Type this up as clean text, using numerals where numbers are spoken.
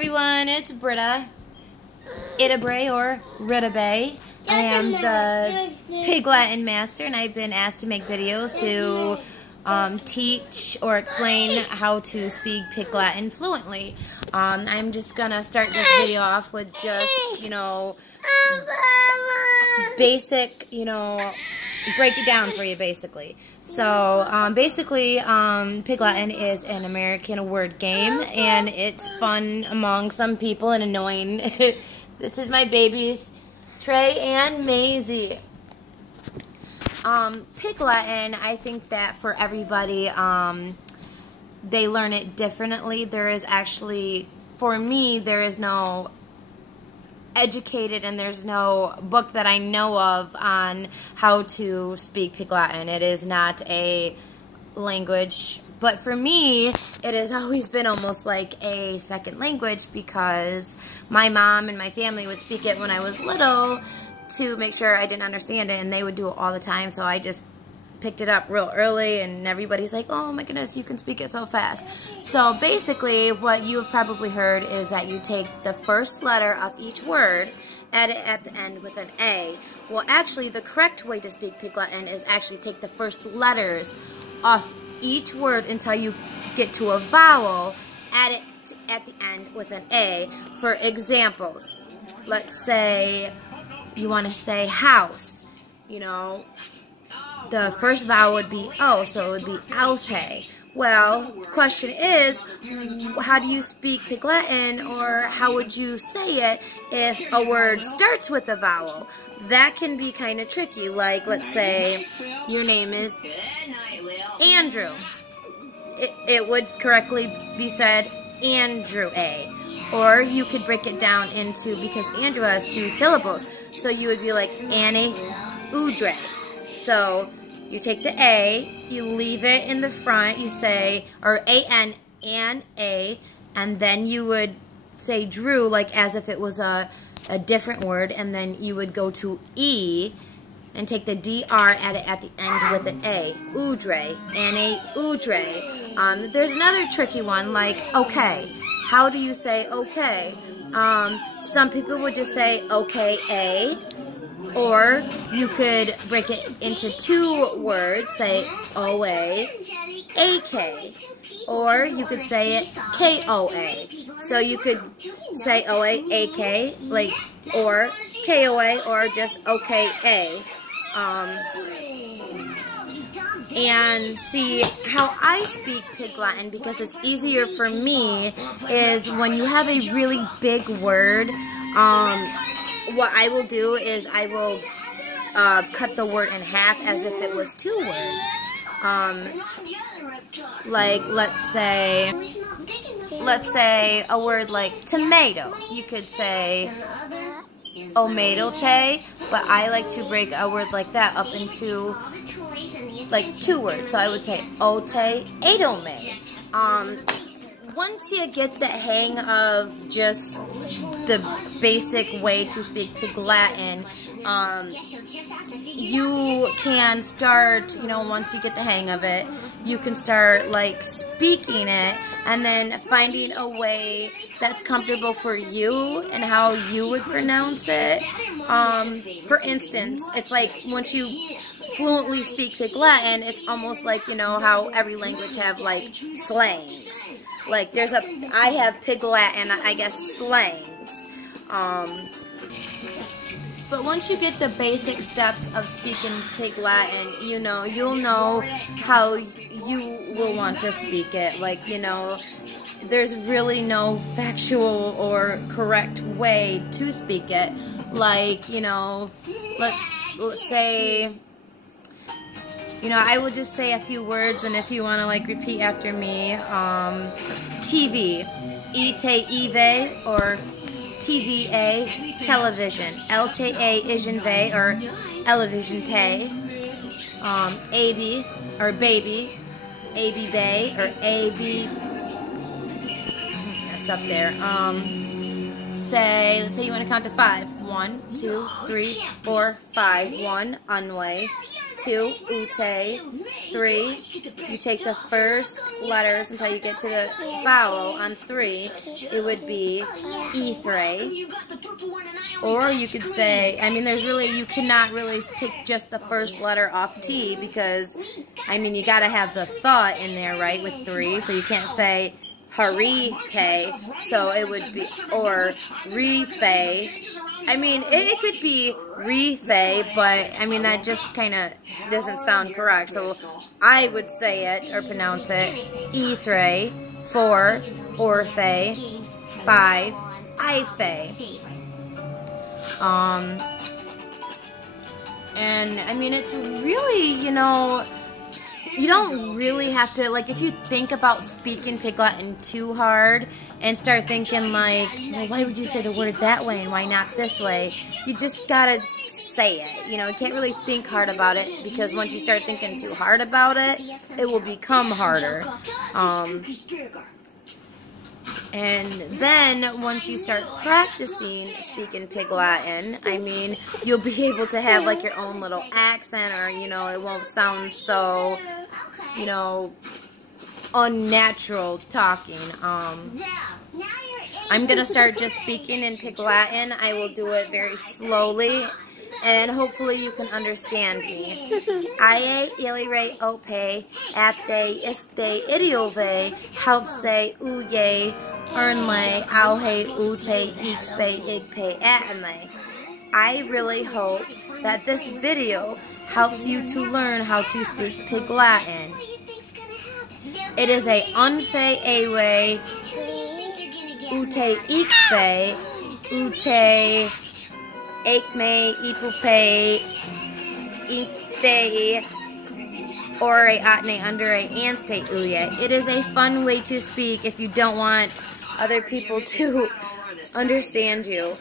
everyone, it's Britta, Itabre or Rittabe. I am the Pig Latin Master, and I've been asked to make videos to teach or explain how to speak Pig Latin fluently. I'm just gonna start this video off with just, basic, break it down for you, basically. So, Pig Latin is an American word game, and it's fun among some people and annoying. This is my babies, Trey and Maisie. Pig Latin, I think that for everybody, they learn it differently. There is actually, for me, there is no educated and there's no book that I know of on how to speak Pig Latin. It is not a language, but for me it has always been almost like a second language because my mom and my family would speak it when I was little to make sure I didn't understand it, and they would do it all the time, so I just picked it up real early, and everybody's like, oh my goodness, you can speak it so fast. So basically what you have probably heard is that you take the first letter of each word, add it at the end with an A. Well, actually the correct way to speak Pig Latin is actually take the first letters off each word until you get to a vowel, add it at the end with an A. For examples, let's say you want to say house, the first vowel would be O, so it would be house. Well, the question is, how do you speak Pig Latin, or how would you say it if a word starts with a vowel? That can be kind of tricky. Like, let's say your name is Andrew. It would correctly be said Andrew A. Or you could break it down into, because Andrew has 2 syllables, so you would be like Annie Udre. So you take the A, you leave it in the front, you say, or A-N, and A, and then you would say Drew, like as if it was a different word, and then you would go to E, and take the DR, add it at the end with an A. Udre, Annie Udre. There's another tricky one, like okay. How do you say okay? Some people would just say okay, A. Or you could break it into 2 words, say O-A, A-K. Or you could say it K-O-A. So you could say O-A, A-K, like, or K-O-A, or just OK-A. And see, how I speak Pig Latin, because it's easier for me, is when you have a really big word, what I will do is I will cut the word in half as if it was 2 words. Like, let's say a word like tomato. You could say omatote, but I like to break a word like that up into like 2 words. So I would say ote, adome. Once you get the hang of just the basic way to speak Pig Latin, you can start, once you get the hang of it, you can start like speaking it and then finding a way that's comfortable for you and how you would pronounce it. For instance, it's like once you fluently speak Pig Latin, it's almost like, how every language have like slangs. Like I have Pig Latin, I guess, slangs. But once you get the basic steps of speaking Pig Latin, you'll know how you will want to speak it. Like, there's really no factual or correct way to speak it. Like, let's say, I will just say a few words, and if you want to like repeat after me, TV, ite, or TVA, television, LTA, isinve, or television te, AB, or baby, AB bay, or AB, that's up there, let's say you want to count to 5, 1, 2, 3, 4, 5, 1, unway, 2, ute. 3, you take the first letters until you get to the vowel. On 3, it would be ethre. Or you could say, I mean, you cannot really take just the first letter off T because, I mean, you got to have the thought in there, right, with 3. So you can't say harite, so it would be, or rife. I mean, it could be rife, but, I mean, that just kind of doesn't sound correct. So I would say it, or pronounce it, ethre. 4, orfe. 5, ife. And I mean, it's really, you know, you don't really have to, like, if you think about speaking Pig Latin too hard and start thinking like, well, why would you say the word that way and why not this way? You just gotta say it. You know, you can't really think hard about it, because once you start thinking too hard about it, it will become harder. And then, once you start practicing speaking Pig Latin, I mean, you'll be able to have, like, your own little accent, or, you know, it won't sound so, you know, unnatural talking. I'm going to start just speaking in Pig Latin. I will do it very slowly, and hopefully you can understand me. Aye, ilire, ope, ate, este, idiove, helpse, uye, earnle, auhe, ute, ixpe, igpe, atenle. I really hope that this video helps you to learn how to speak Pig Latin. It is a unfe ewe, ute ixpe, ute ekme, ipupe, ite, or a atne under a anste uye. It is a fun way to speak if you don't want other people to understand you.